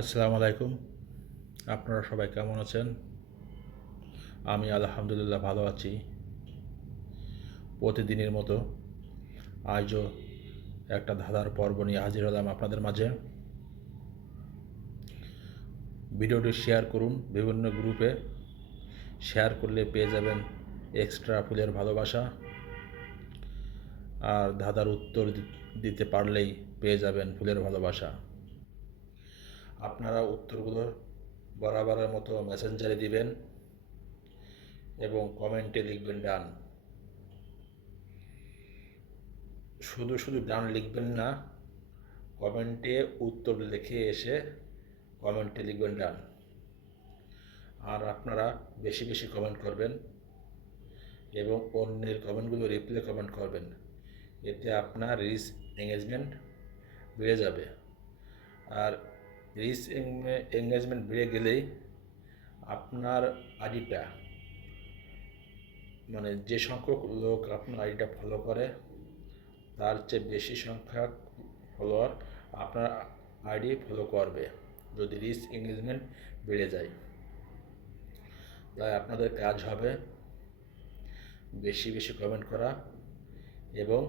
আসসালামু আলাইকুম। আপনারা সবাই কেমন আছেন? আমি আলহামদুলিল্লাহ ভালো আছি। প্রতিদিনের মতো আজও একটা ধাঁধার পর্ব নিয়ে হাজির হলাম আপনাদের মাঝে। ভিডিওটি শেয়ার করুন, বিভিন্ন গ্রুপে শেয়ার করলে পেয়ে যাবেন এক্সট্রা ফুলের ভালোবাসা। আর ধাঁধার উত্তর দিতে পারলেই পেয়ে যাবেন ফুলের ভালোবাসা। আপনারা উত্তরগুলো বরাবরের মতো মেসেঞ্জারে দিবেন এবং কমেন্টে লিখবেন ডান। শুধু শুধু ডান লিখবেন না কমেন্টে উত্তর লিখে এসে কমেন্টে লিখবেন ডান। আর আপনারা বেশি বেশি কমেন্ট করবেন এবং অন্যের কমেন্টগুলো রিপ্লে কমেন্ট করবেন। এতে আপনার রিস এঙ্গেজমেন্ট বেড়ে যাবে। আর রিস এঙ্গেজমেন্ট বেড়ে গেলেই আপনার আইডিটা মানে যে সংখ্যক লোক আপনার আইডিটা ফলো করে, তার চেয়ে বেশি সংখ্যক ফলোয়ার আপনার আইডি ফলো করবে যদি রিস এঙ্গেজমেন্ট বেড়ে যায়। তাই আপনাদের কাজ হবে বেশি বেশি কমেন্ট করা এবং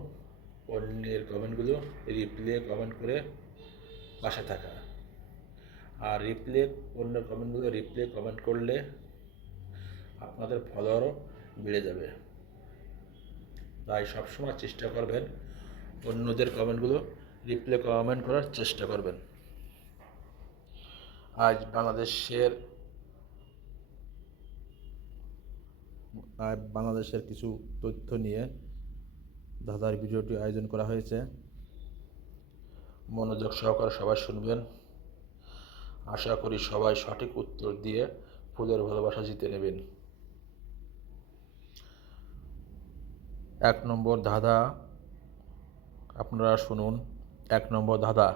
অন্যের কমেন্টগুলো রিপ্লে কমেন্ট করে পাশে থাকা। আর রিপ্লে অন্য কমেন্টগুলো রিপ্লে কমেন্ট করলে আপনাদের ফলোয়ারও বেড়ে যাবে। তাই সবসময় চেষ্টা করবেন অন্যদের কমেন্টগুলো রিপ্লে কমেন্ট করার চেষ্টা করবেন। আজ বাংলাদেশের বাংলাদেশের কিছু তথ্য নিয়ে দাদার ভিডিওটি আয়োজন করা হয়েছে। মনোযোগ সহকারে সবাই শুনবেন। আশা করি সবাই সঠিক উত্তর দিয়ে ফুলের ভালোবাসা জিতে নেবেন। এক নম্বর ধাঁধা, আপনারা শুনুন, এক নম্বর ধাঁধা,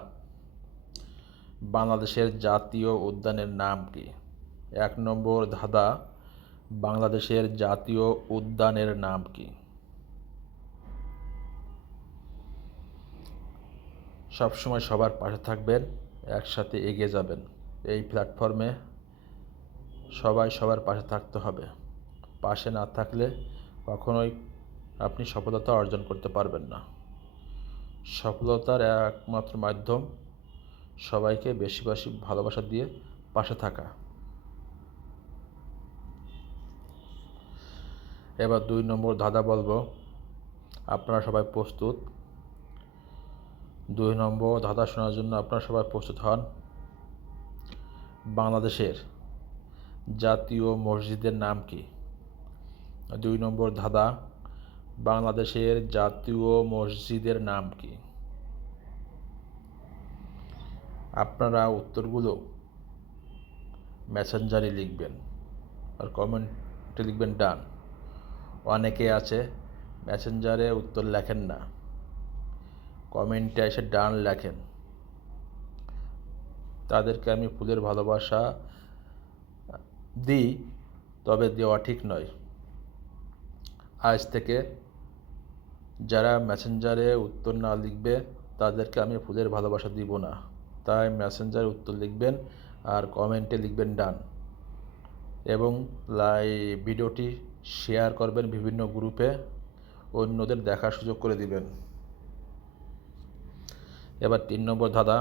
বাংলাদেশের জাতীয় উদ্যানের নাম কি? এক নম্বর ধাঁধা, বাংলাদেশের জাতীয় উদ্যানের নাম কি? সবসময় সবার পাশে থাকবেন, একসাথে এগিয়ে যাবেন। এই প্ল্যাটফর্মে সবাই সবার পাশে থাকতে হবে। পাশে না থাকলে কখনোই আপনি সফলতা অর্জন করতে পারবেন না। সফলতার একমাত্র মাধ্যম সবাইকে বেশি বেশি ভালোবাসা দিয়ে পাশে থাকা। এবার দুই নম্বর ধাঁধা বলব, আপনারা সবাই প্রস্তুত। দুই নম্বর ধাঁধা শোনার জন্য আপনারা সবাই প্রস্তুত হন। বাংলাদেশের জাতীয় মসজিদের নাম কি? দুই নম্বর ধাঁধা, বাংলাদেশের জাতীয় মসজিদের নাম কি? আপনারা উত্তরগুলো মেসেঞ্জারে লিখবেন আর কমেন্টে লিখবেন ডান। অনেকে আছে মেসেঞ্জারে উত্তর লেখেন না, কমেন্টে এসে ডান লেখেন। তাদেরকে আমি ফুলের ভালোবাসা দিই, তবে দেওয়া ঠিক নয়। আজ থেকে যারা মেসেঞ্জারে উত্তর না লিখবে, তাদেরকে আমি ফুলের ভালোবাসা দিব না। তাই মেসেঞ্জারে উত্তর লিখবেন আর কমেন্টে লিখবেন ডান। এবং লাই, ভিডিওটি শেয়ার করবেন বিভিন্ন গ্রুপে, অন্যদের দেখার সুযোগ করে দিবেন। এবার তিন নম্বর ধাঁধা।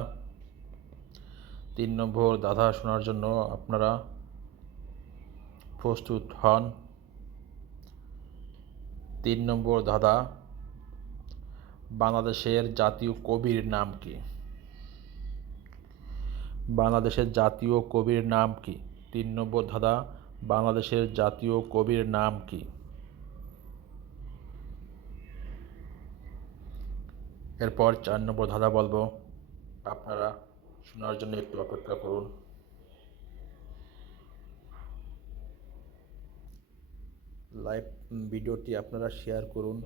তিন নম্বর ধাঁধা শোনার জন্য আপনারা প্রস্তুত হন। তিন নম্বর দাদা, বাংলাদেশের জাতীয় কবির নাম কি? বাংলাদেশের জাতীয় কবির নাম কি? তিন নম্বর দাদা, বাংলাদেশের জাতীয় কবির নাম কি? এরপর চার নম্বর ধাঁধা বলব, আপনারা শোনার জন্য একটু অপেক্ষা করুন। লাইভ ভিডিওটি আপনারা শেয়ার করুন।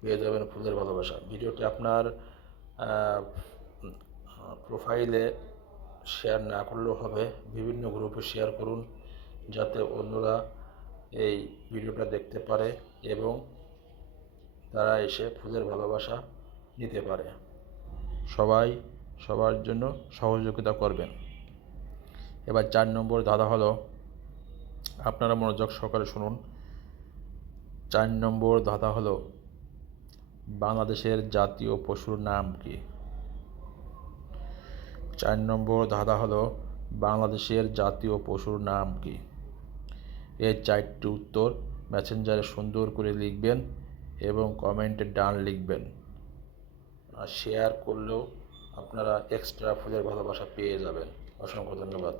পেয়ে যাবেন ফুলের ভালোবাসা। ভিডিওটি আপনার প্রোফাইলে শেয়ার না করলেও হবে। বিভিন্ন গ্রুপে শেয়ার করুন যাতে অন্যরা এই ভিডিওটা দেখতে পারে এবং তারা এসে ফুলের ভালোবাসা নিতে পারে। সবাই সবার জন্য সহযোগিতা করবেন। এবার চার নম্বর ধাঁধা হলো, আপনারা মনোযোগ সহকারে শুনুন। চার নম্বর ধাঁধা হলো, বাংলাদেশের জাতীয় পশুর নাম কি? চার নম্বর ধাঁধা হলো, বাংলাদেশের জাতীয় পশুর নাম কি? এর চারটি উত্তর মেসেঞ্জারে সুন্দর করে লিখবেন এবং কমেন্টে ডান লিখবেন। আর শেয়ার করলেও আপনারা এক্সট্রা ফুলের ভালোবাসা পেয়ে যাবেন। অসংখ্য ধন্যবাদ।